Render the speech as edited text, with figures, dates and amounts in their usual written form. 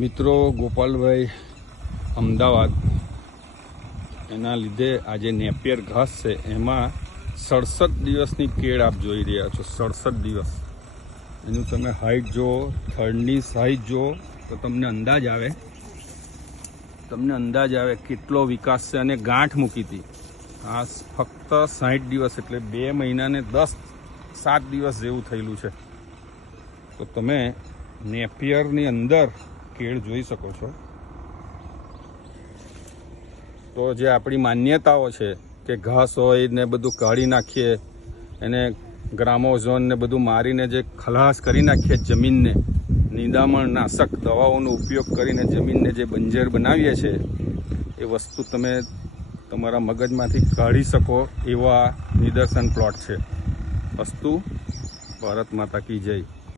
મિત્રો ગોપાલભાઈ અમદાવાદ એના લીધે આજે નેપિયર ઘાસ છે એમાં 67 દિવસની કેળ આપ જોઈ રહ્યા છો। 67 દિવસ એનું તમે હાઈટ જુઓ, થડની સાઈઝ જુઓ તો તમને અંદાજ આવે કેટલો વિકાસ છે। અને ગાંઠ મૂકી હતી આ ફક્ત 60 દિવસ એટલે 2 મહિનાને 7 દિવસ જેવું થયેલું છે। તો તમે નેપિયરની અંદર કેળ જોઈ શકો છો। તો જે આપણી માન્યતાઓ છે કે ઘાસ હોય ને બધું કાઢી નાખીએ, એને ગ્રામોઝોન ને બધું મારીને જે ખલાસ કરી નાખીએ જમીનને, નિંદામણ નાશક દવાઓનો ઉપયોગ કરીને જમીનને જે બંજર બનાવીએ છીએ એ વસ્તુ તમે તમારા મગજમાંથી કાઢી શકો એવા નિદર્શન પ્લોટ છે। અસ્તુ ભારત માતા કી જય।